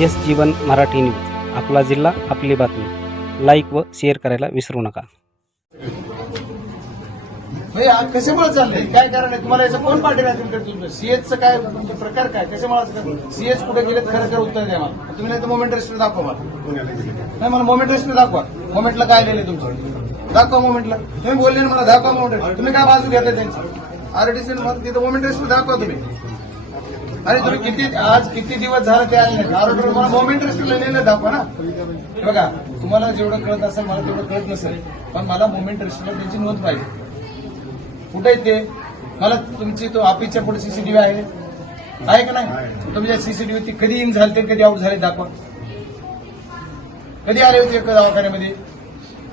Yes जीवन Marathi news. आपला जिल्हा आपली बातमी. लाईक व शेअर करायला विसरू नका. म्हणजे आ- कशामुळे चाललंय? काय कारण आहे? तुम्हाला याचं कोण पाठी नाही तुमच्या तुमचं सीएचचं काय तुमचे प्रकार काय? कशामुळे सीएच कुठे गेले खरं खरं उत्तर द्या मला. तुम्ही नाही तर मोमेंट रेस्टर दाखवा मला. नाही मला मोमेंट रेस्टर दाखवा. मोमेंटला काय लिहिले तुमचं? दाखवा मोमेंटला तुम्ही बोलले ना मला दाखवा मोमेंट तुम्ही काय बाजू घेताय त्यांची? आरडीसी तिथं मोमेंट रेस्टर दाखवा तुम्ही. अरे तुम्ही किती आज किती दिवस झाला ते आले नाही. आरोग्य मला मोमेंट रेस्टला लिहिलेलं दाखवा ना. बघा तुम्हाला जेवढं कळत असेल मला तेवढं कळत नसेल पण मला मोमेंट रेस्टला त्याची नोंद पाहिजे. कुठे आहे ते? मला तुमची तो ऑफिसच्या पुढे सीसीटीव्ही आहे. आहे का नाही? तुमच्या सीसीटीव्ही ती कधी इन झाले कधी आउट झाले दाखवा. कधी आले होते एका दवाखान्यामध्ये?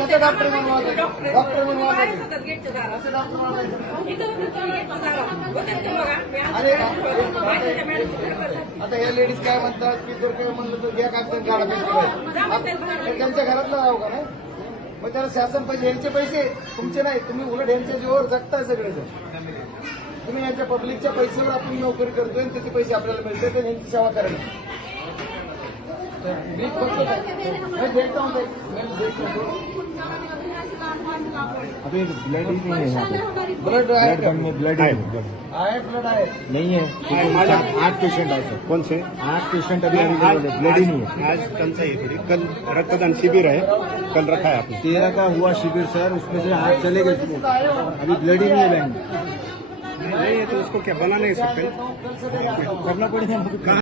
डॉक्टर? डॉक्टर म्हणून आता या लेडीज काय म्हणतात की जर काय म्हणलं तर घ्या कागद काढा तर त्यांच्या घरातलं राहू का नाही? मग त्याला शासन पैसे यांचे पैसे तुमचे नाही. तुम्ही उलट यांच्या जीवावर जगताय सगळेजण तुम्ही यांच्या पब्लिकच्या पैशावर आपण नोकरी करतोय आणि त्याचे पैसे आपल्याला मिळते तर यांची सेवा करायला मी फक्त मैं देखता हूँ मैं देखता हूँ अभी ब्लड ही नहीं है यहाँ पे। ब्लड ब्लड बैंक में ब्लड ही नहीं। ब्लड आहे नहीं है। आठ आठ पेशेंट आए सर। कौन से? आठ पेशेंट अभी अवेलेबल है ब्लड ही नहीं है। आज कल है थोड़ी कल रक्तदान शिविर है। कल रखा है आपने। तेरह का हुआ शिविर सर उसमें से आठ चले गए अभी ब्लड ही नहीं है बैंक नहीं है तो उसको क्या बना नहीं सकते करना पड़ेगा।